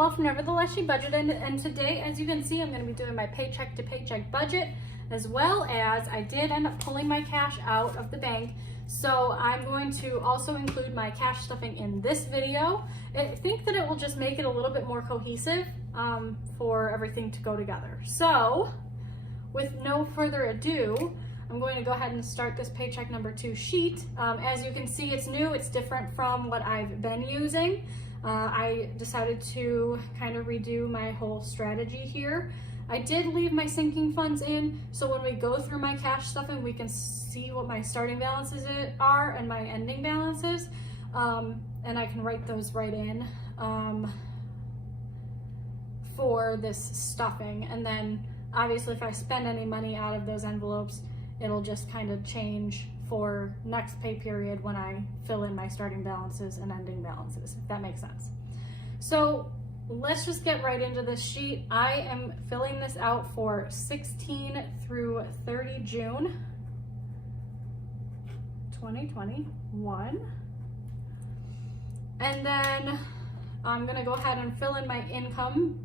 well, nevertheless, she budgeted. And today, as you can see, I'm going to be doing my paycheck to paycheck budget, as well as I did end up pulling my cash out of the bank. So I'm going to also include my cash stuffing in this video. I think that it will just make it a little bit more cohesive for everything to go together. So with no further ado, I'm going to go ahead and start this paycheck number 2 sheet. As you can see, it's new. It's different from what I've been using. I decided to kind of redo my whole strategy here. I did leave my sinking funds in, so when we go through my cash stuffing, we can see what my starting balances are and my ending balances, and I can write those right in for this stuffing. And then obviously if I spend any money out of those envelopes, it'll just kind of change for next pay period when I fill in my starting balances and ending balances, if that makes sense. So let's just get right into this sheet. I am filling this out for 16 through 30 June 2021. And then I'm gonna go ahead and fill in my income.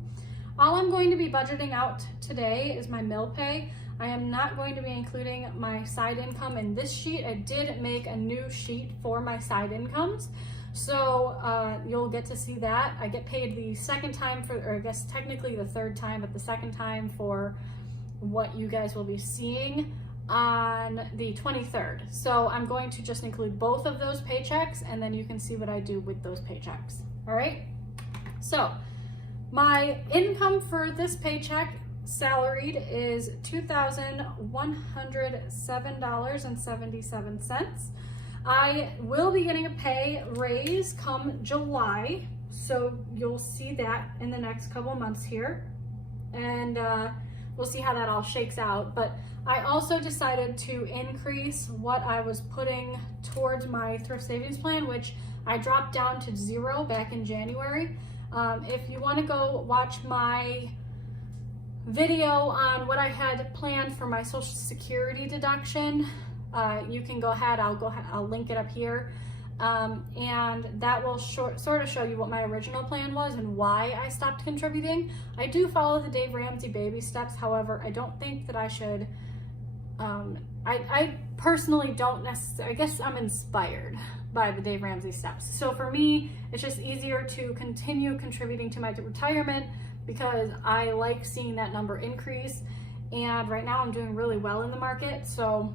All I'm going to be budgeting out today is my mill pay. I am not going to be including my side income in this sheet. I did make a new sheet for my side incomes. So you'll get to see that. I get paid the second time for, or I guess technically the third time, but the second time for what you guys will be seeing on the 23rd. So I'm going to just include both of those paychecks, and then you can see what I do with those paychecks. All right. So my income for this paycheck salaried is $2,107.77. I will be getting a pay raise come July, so you'll see that in the next couple months here, and we'll see how that all shakes out. But I also decided to increase what I was putting towards my thrift savings plan, which I dropped down to 0 back in January. If you want to go watch my video on what I had planned for my Social Security deduction, you can go ahead. I'll link it up here, and that will sort of show you what my original plan was and why I stopped contributing. I do follow the Dave Ramsey baby steps. However, I don't think that I should. I personally don't necessarily. I guess I'm inspired by the Dave Ramsey steps. So for me, it's just easier to continue contributing to my retirement, because I like seeing that number increase, and right now I'm doing really well in the market, so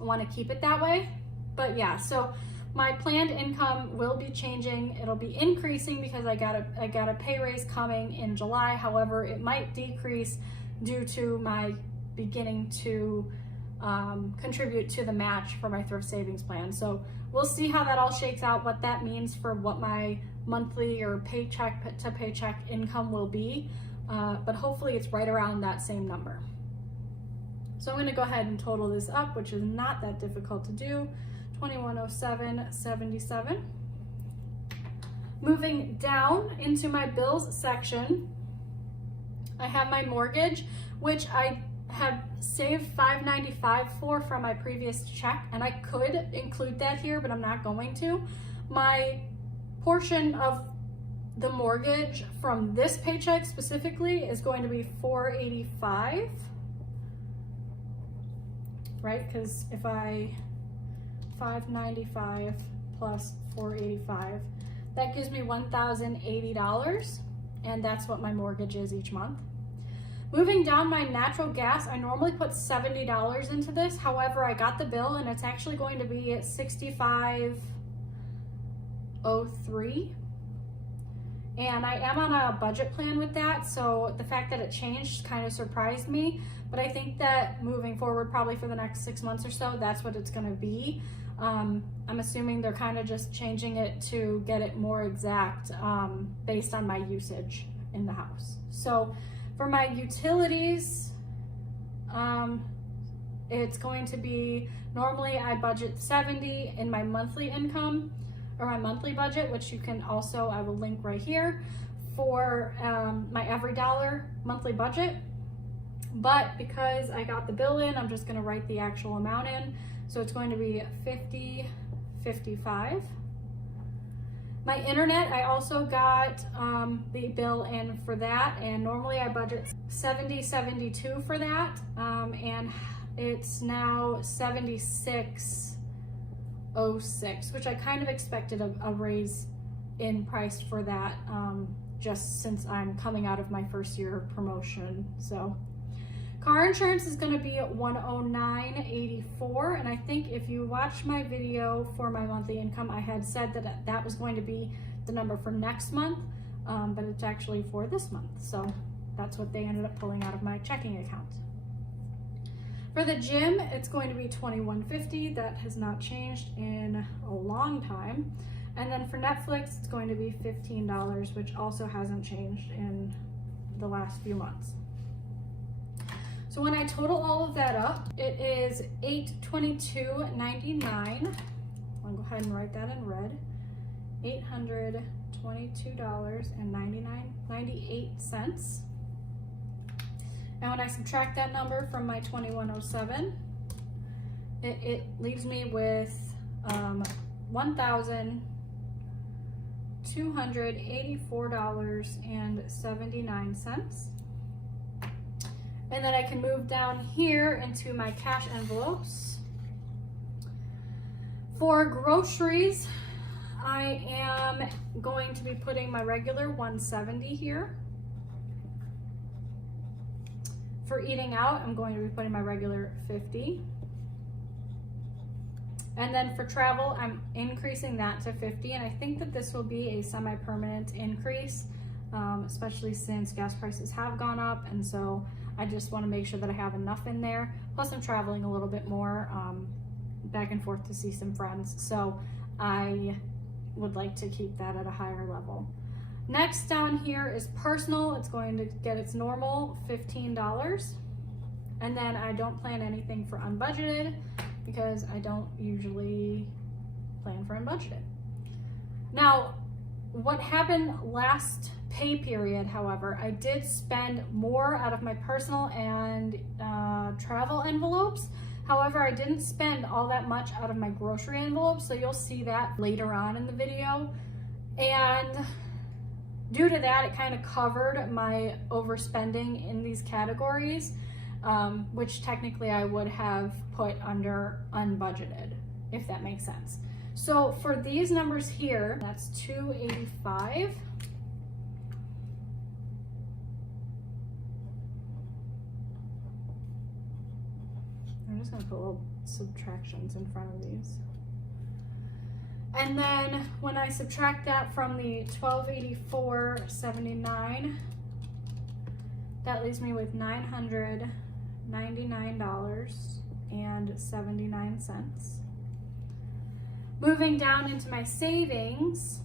I want to keep it that way. But yeah, so my planned income will be changing. It'll be increasing because I got a pay raise coming in July. However, it might decrease due to my beginning to contribute to the match for my thrift savings plan. So we'll see how that all shakes out, what that means for what my monthly or paycheck to paycheck income will be, but hopefully it's right around that same number. So I'm going to go ahead and total this up, which is not that difficult to do. 2107.77. Moving down into my bills section, I have my mortgage, which I have saved $595 for from my previous check, and I could include that here, but I'm not going to. My portion of the mortgage from this paycheck specifically is going to be $485, right? Because if I $595 plus $485, that gives me $1,080, and that's what my mortgage is each month. Moving down my natural gas, I normally put $70 into this. However, I got the bill and it's actually going to be at $65.03. And I am on a budget plan with that, so the fact that it changed kind of surprised me. But I think that moving forward, probably for the next 6 months or so, that's what it's going to be. I'm assuming they're kind of just changing it to get it more exact based on my usage in the house. So for my utilities, it's going to be, normally I budget $70 in my monthly income, or my monthly budget, which you can also, I will link right here, for my every dollar monthly budget. But because I got the bill in, I'm just going to write the actual amount in. So it's going to be $50.55. My internet, I also got the bill in for that, and normally I budget $70.72 for that, and it's now $76.06, which I kind of expected a raise in price for that, just since I'm coming out of my first year of promotion. So car insurance is going to be at $109.84, and I think if you watch my video for my monthly income, I had said that that was going to be the number for next month, but it's actually for this month. So that's what they ended up pulling out of my checking account. For the gym, it's going to be $21.50. That has not changed in a long time. And then for Netflix, it's going to be $15, which also hasn't changed in the last few months. So when I total all of that up, it is $822.99. I'll go ahead and write that in red. $822.98. And when I subtract that number from my $21.07, it leaves me with $1,284.79. And then I can move down here into my cash envelopes. For groceries, I am going to be putting my regular $170 here. For eating out, I'm going to be putting my regular $50. And then for travel, I'm increasing that to $50, and I think that this will be a semi-permanent increase, especially since gas prices have gone up, and so I just want to make sure that I have enough in there. Plus I'm traveling a little bit more back and forth to see some friends, so I would like to keep that at a higher level. Next down here is personal. It's going to get its normal $15. And then I don't plan anything for unbudgeted because I don't usually plan for unbudgeted. Now, what happened last pay period, however, I did spend more out of my personal and travel envelopes. However, I didn't spend all that much out of my grocery envelopes, so you'll see that later on in the video. And due to that, it kind of covered my overspending in these categories, which technically I would have put under unbudgeted, if that makes sense. So for these numbers here, that's $285. I'm just gonna put little subtractions in front of these. And then when I subtract that from the $1284.79, that leaves me with $999.79. Moving down into my savings,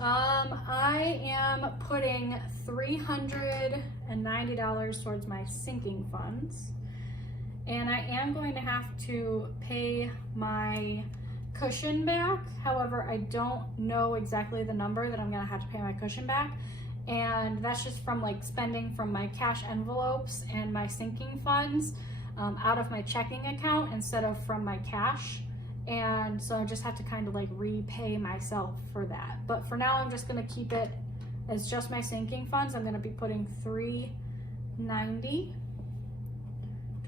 I am putting $390 towards my sinking funds. And I am going to have to pay my cushion back. However, I don't know exactly the number that I'm gonna have to pay my cushion back. And that's just from like spending from my cash envelopes and my sinking funds out of my checking account instead of from my cash. And so I just have to kind of like repay myself for that. But for now, I'm just gonna keep it as just my sinking funds. I'm gonna be putting $390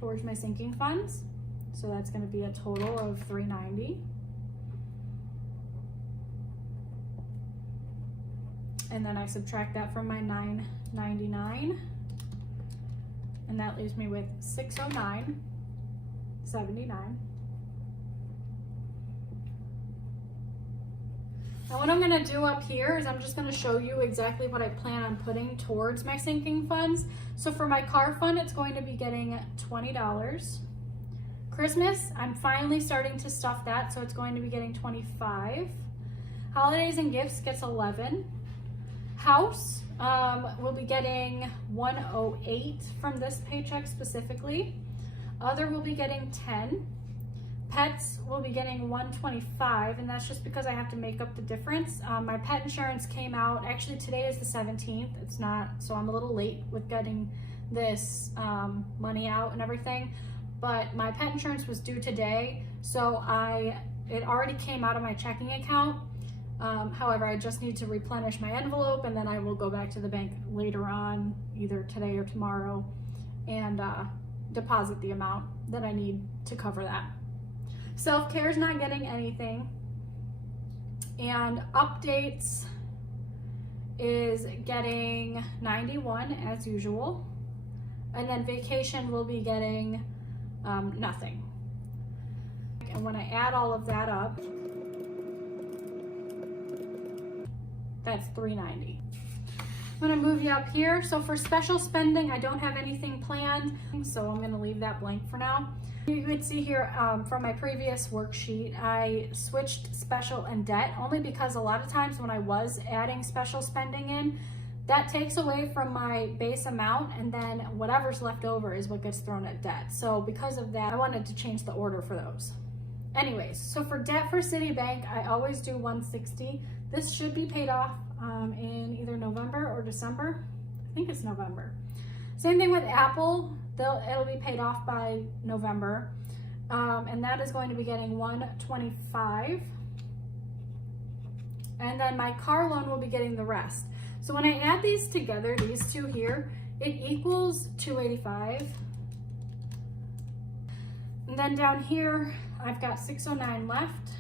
towards my sinking funds. So that's gonna be a total of $390. And then I subtract that from my $999, and that leaves me with $609.79. Now what I'm gonna do up here is I'm just gonna show you exactly what I plan on putting towards my sinking funds. So for my car fund, it's going to be getting $20. Christmas, I'm finally starting to stuff that, so it's going to be getting $25. Holidays and gifts gets $11. House will be getting $108 from this paycheck specifically. Other will be getting $10. Pets will be getting $125, and that's just because I have to make up the difference. My pet insurance came out, actually today is the 17th, it's not, so I'm a little late with getting this money out and everything, but my pet insurance was due today, so it already came out of my checking account, However, I just need to replenish my envelope, and then I will go back to the bank later on, either today or tomorrow, and deposit the amount that I need to cover that. Self-care is not getting anything. And updates is getting 91 as usual. And then vacation will be getting nothing. And when I add all of that up, that's 390. I'm gonna move you up here. So for special spending, I don't have anything planned, so I'm gonna leave that blank for now. You can see here from my previous worksheet, I switched special and debt only because a lot of times when I was adding special spending in, that takes away from my base amount, and then whatever's left over is what gets thrown at debt. So because of that, I wanted to change the order for those. Anyways, so for debt for Citibank, I always do 160. This should be paid off in either November or December. I think it's November. Same thing with Apple. It'll be paid off by November. And that is going to be getting 125. And then my car loan will be getting the rest. So when I add these together, these two here, it equals 285. And then down here, I've got 609 left.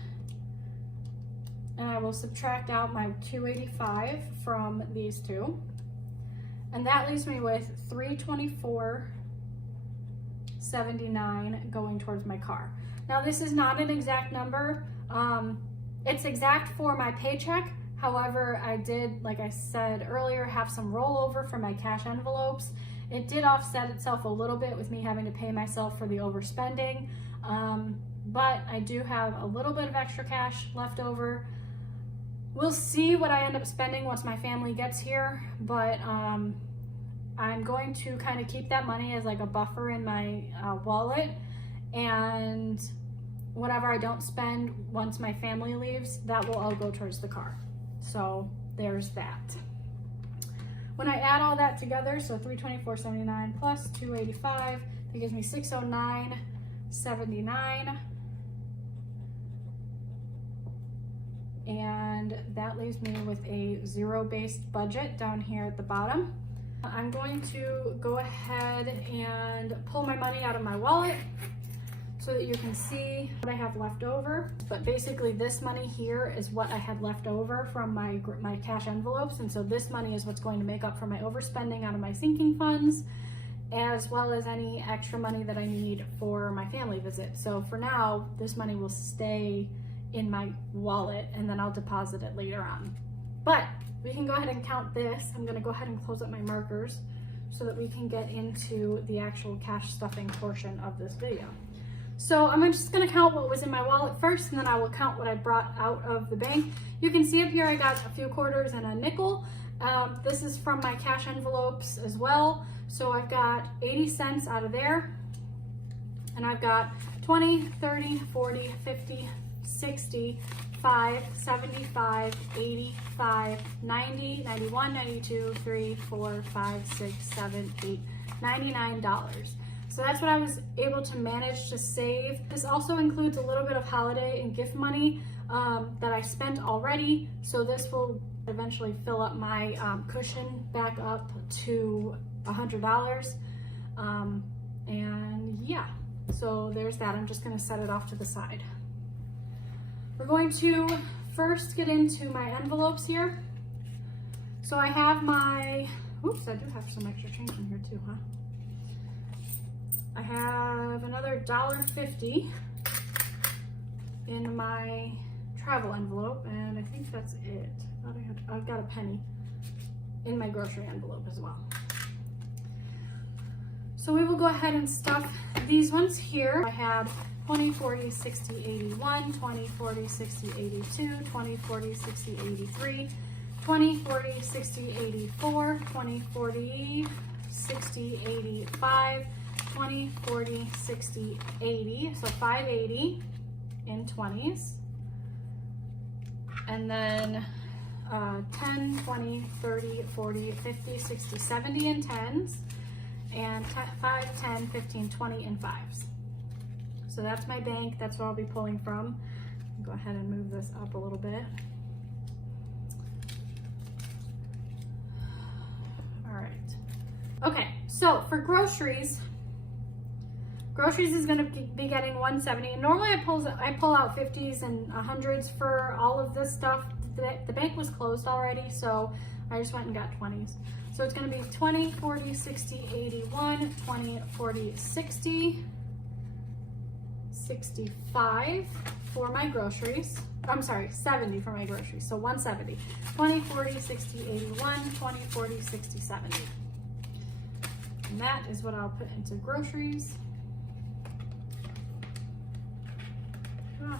And I will subtract out my 285 from these two. And that leaves me with 324.79 going towards my car. Now this is not an exact number. It's exact for my paycheck. However, I did, like I said earlier, have some rollover from my cash envelopes. It did offset itself a little bit with me having to pay myself for the overspending. But I do have a little bit of extra cash left over. We'll see what I end up spending once my family gets here, but I'm going to kind of keep that money as like a buffer in my wallet, and whatever I don't spend once my family leaves, that will all go towards the car. So there's that. When I add all that together, so 324.79 plus 285, that gives me 609.79. And that leaves me with a zero-based budget down here at the bottom. I'm going to go ahead and pull my money out of my wallet so that you can see what I have left over. But basically this money here is what I had left over from my cash envelopes. And so this money is what's going to make up for my overspending out of my sinking funds, as well as any extra money that I need for my family visit. So for now, this money will stay in my wallet, and then I'll deposit it later on. But we can go ahead and count this. I'm gonna go ahead and close up my markers so that we can get into the actual cash stuffing portion of this video. So I'm just gonna count what was in my wallet first, and then I will count what I brought out of the bank. You can see up here I got a few quarters and a nickel. This is from my cash envelopes as well. So I've got 80 cents out of there, and I've got 20, 30, 40, 50, 60, 5, 75, 85, 90, 91, 92, 3, 4, 5, 6, 7, 8, $99. So that's what I was able to manage to save. This also includes a little bit of holiday and gift money that I spent already. So this will eventually fill up my cushion back up to $100. And yeah, so there's that. I'm just gonna set it off to the side. We're going to first get into my envelopes here. So I have my, oops, I do have some extra change in here too, huh? I have another $1.50 in my travel envelope, and I think that's it. I've got a penny in my grocery envelope as well. So we will go ahead and stuff these ones here. I had 20, 40, 60, 81, 20, 40, 60, 82, 20, 40, 60, 83, 20, 40, 60, 84, 20, 40, 60, 85, 20, 40, 60, 80, so 580 in 20s, and then 10, 20, 30, 40, 50, 60, 70 in 10s, and 5, 10, 15, 20 in 5s. So that's my bank, that's where I'll be pulling from. Go ahead and move this up a little bit. So for groceries is gonna be getting $170. Normally I pull out 50s and 100s for all of this stuff. The bank was closed already, so I just went and got 20s. So it's gonna be 20, 40, 60, 81, 20, 40, 60, 65 for my groceries. I'm sorry, 70 for my groceries, so 170. 20, 40, 60, 81, 20, 40, 60, 70. And that is what I'll put into groceries. That's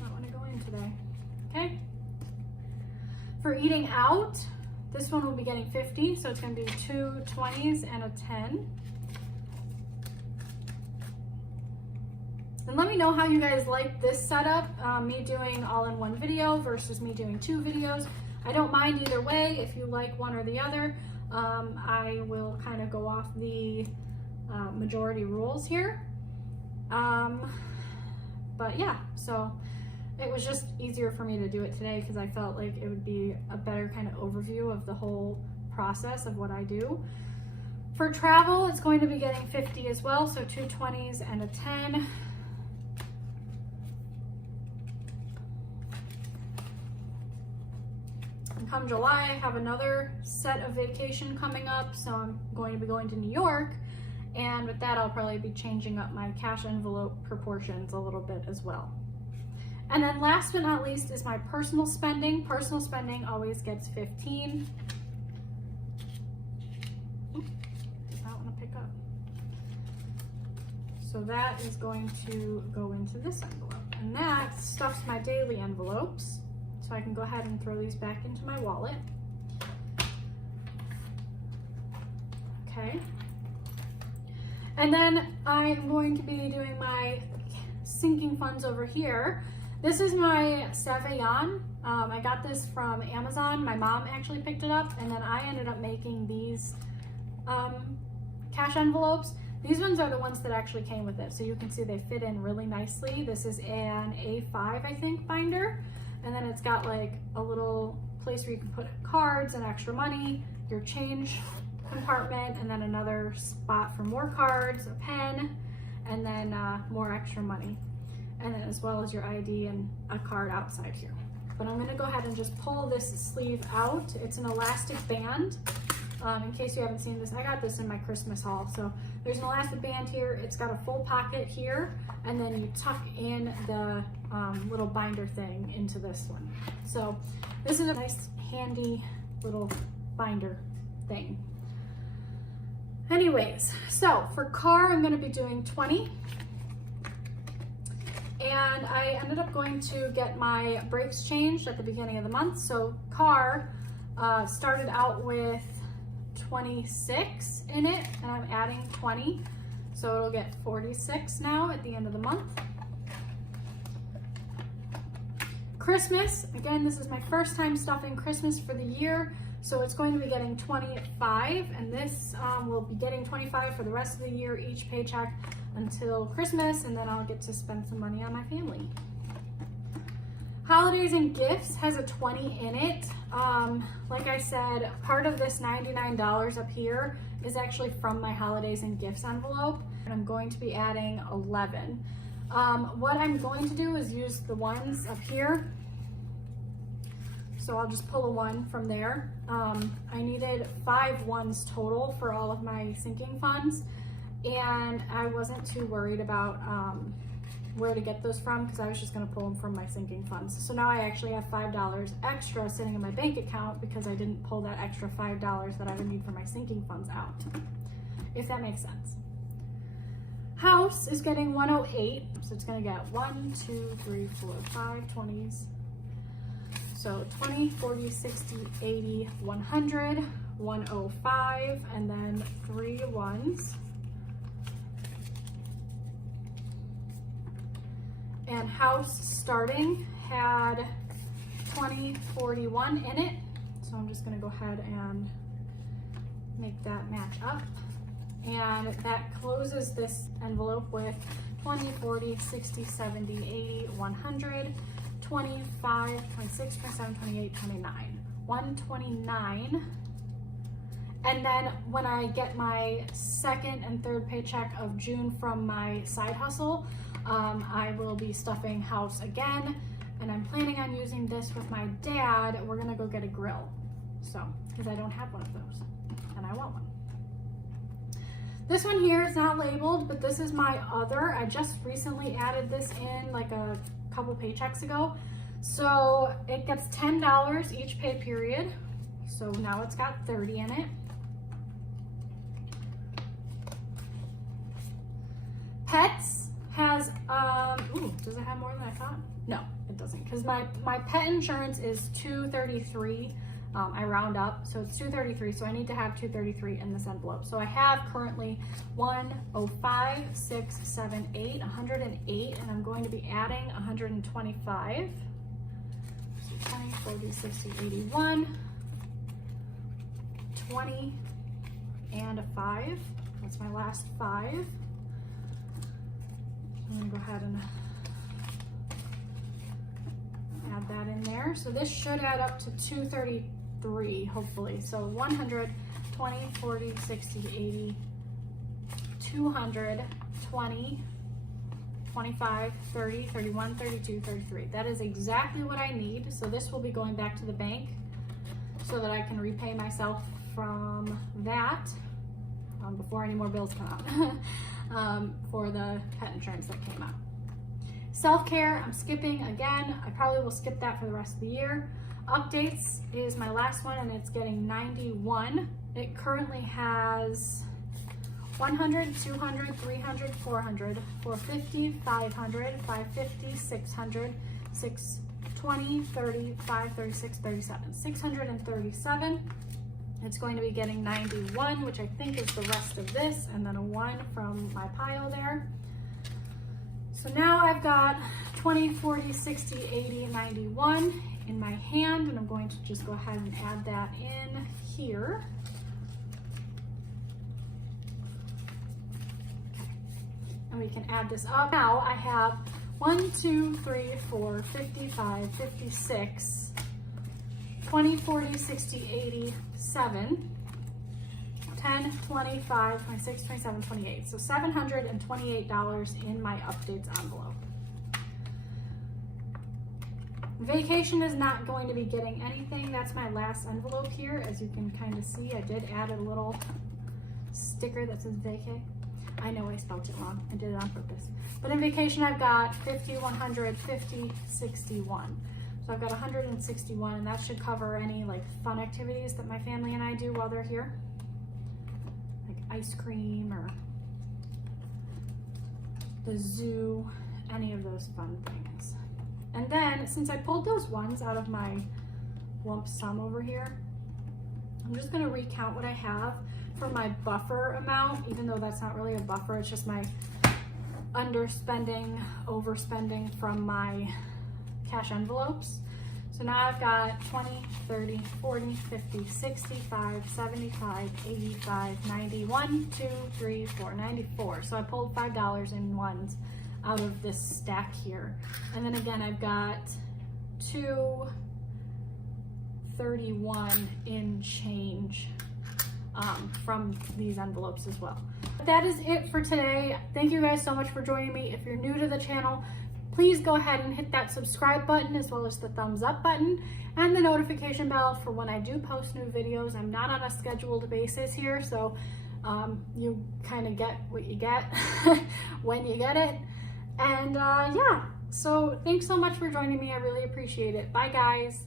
not what I go in today. Okay. For eating out, this one will be getting 50, so it's going to be 2 20s and a 10. And let me know how you guys like this setup, me doing all in one video versus me doing 2 videos. I don't mind either way. If you like one or the other, I will kind of go off the majority rules here. But yeah, so it was just easier for me to do it today because I felt like it would be a better kind of overview of the whole process of what I do. For travel, it's going to be getting 50 as well, so 2 20s and a 10. And come July, I have another set of vacation coming up, so I'm going to be going to New York. And with that, I'll probably be changing up my cash envelope proportions a little bit as well. And then last but not least is my personal spending. Personal spending always gets 15. Oop, did not want to pick up. So that is going to go into this envelope. And that stuffs my daily envelopes. So I can go ahead and throw these back into my wallet. Okay. And then I'm going to be doing my sinking funds over here. This is my Savillon. I got this from Amazon. My mom actually picked it up, and then I ended up making these cash envelopes. These ones are the ones that actually came with it, so you can see they fit in really nicely. This is an A5, I think, binder, and then it's got like a little place where you can put cards and extra money, your change compartment, and then another spot for more cards, a pen, and then more extra money, and then as well as your ID and a card outside here. But I'm going to go ahead and just pull this sleeve out. It's an elastic band. In case you haven't seen this, I got this in my Christmas haul. So there's an elastic band here. It's got a full pocket here, and then you tuck in the little binder thing into this one. So this is a nice handy little binder thing. Anyways, so for car, I'm going to be doing 20. And I ended up going to get my brakes changed at the beginning of the month. So car started out with 26 in it, and I'm adding 20. So it'll get 46 now at the end of the month. Christmas, again, this is my first time stuffing Christmas for the year. So it's going to be getting 25, and this will be getting 25 for the rest of the year, each paycheck until Christmas, and then I'll get to spend some money on my family. Holidays and gifts has a 20 in it. Like I said, part of this $99 up here is actually from my holidays and gifts envelope, and I'm going to be adding 11. What I'm going to do is use the ones up here. So I'll just pull a 1 from there. I needed 5 ones total for all of my sinking funds, and I wasn't too worried about where to get those from because I was just gonna pull them from my sinking funds. So now I actually have $5 extra sitting in my bank account because I didn't pull that extra $5 that I would need for my sinking funds out, if that makes sense. House is getting 108, so it's gonna get 1, 2, 3, 4, 5 20s. So 20, 40, 60, 80, 100, 105, and then 3 ones. And house starting had 20, 41 in it. So I'm just gonna go ahead and make that match up. And that closes this envelope with 20, 40, 60, 70, 80, 100, 25, 26, 27, 28, 29. 129. And then when I get my second and third paycheck of June from my side hustle, I will be stuffing house again. And I'm planning on using this with my dad. We're gonna go get a grill. So, because I don't have one of those and I want one. This one here is not labeled, but this is my other. I just recently added this in like a couple paychecks ago. So it gets $10 each pay period. So now it's got 30 in it. Pets has, ooh, does it have more than I thought? No, it doesn't, because my pet insurance is $233. I round up, so it's $233, so I need to have $233 in this envelope. So I have currently 105, 6, 7, 8, 108, and I'm going to be adding 125. So 20, 40, 60, 81, 20, and a 5. That's my last 5. I'm gonna go ahead and add that in there. So this should add up to 233, hopefully. So 100, 20, 40, 60, 80, 200, 20, 25, 30, 31, 32, 33. That is exactly what I need. So this will be going back to the bank so that I can repay myself from that before any more bills come out for the pet insurance that came out. Self-care, I'm skipping again. I probably will skip that for the rest of the year. Updates is my last one and it's getting 91. It currently has 100, 200, 300, 400, 450, 500, 550, 600, 620, 30, 536, 37, 637. It's going to be getting 91, which I think is the rest of this, and then a 1 from my pile there. So now I've got 20, 40, 60, 80, 91 in my hand, and I'm going to just go ahead and add that in here. And we can add this up. Now I have 1, 2, 3, 4, 55, 56, 20, 40, 60, 80, 7, 10, 25, 26, 27, 28. So $728 in my updates envelope. Vacation is not going to be getting anything. That's my last envelope here. As you can kind of see, I did add a little sticker that says vacay. I know I spelled it wrong. I did it on purpose. But in vacation, I've got 50, 100, 50, 61. So I've got 161, and that should cover any like fun activities that my family and I do while they're here. Like ice cream or the zoo, any of those fun things. And then since I pulled those ones out of my lump sum over here, I'm just gonna recount what I have for my buffer amount, even though that's not really a buffer, it's just my underspending, overspending from my cash envelopes. So now I've got 20, 30, 40, 50, 65, 75, 85, 91, 2, 3, 4, 94. So I pulled $5 in ones out of this stack here. And then again, I've got 231 in change from these envelopes as well. But that is it for today. Thank you guys so much for joining me. If you're new to the channel, please go ahead and hit that subscribe button as well as the thumbs up button and the notification bell for when I do post new videos. I'm not on a scheduled basis here, so you kind of get what you get when you get it. And yeah, so thanks so much for joining me. I really appreciate it. Bye guys.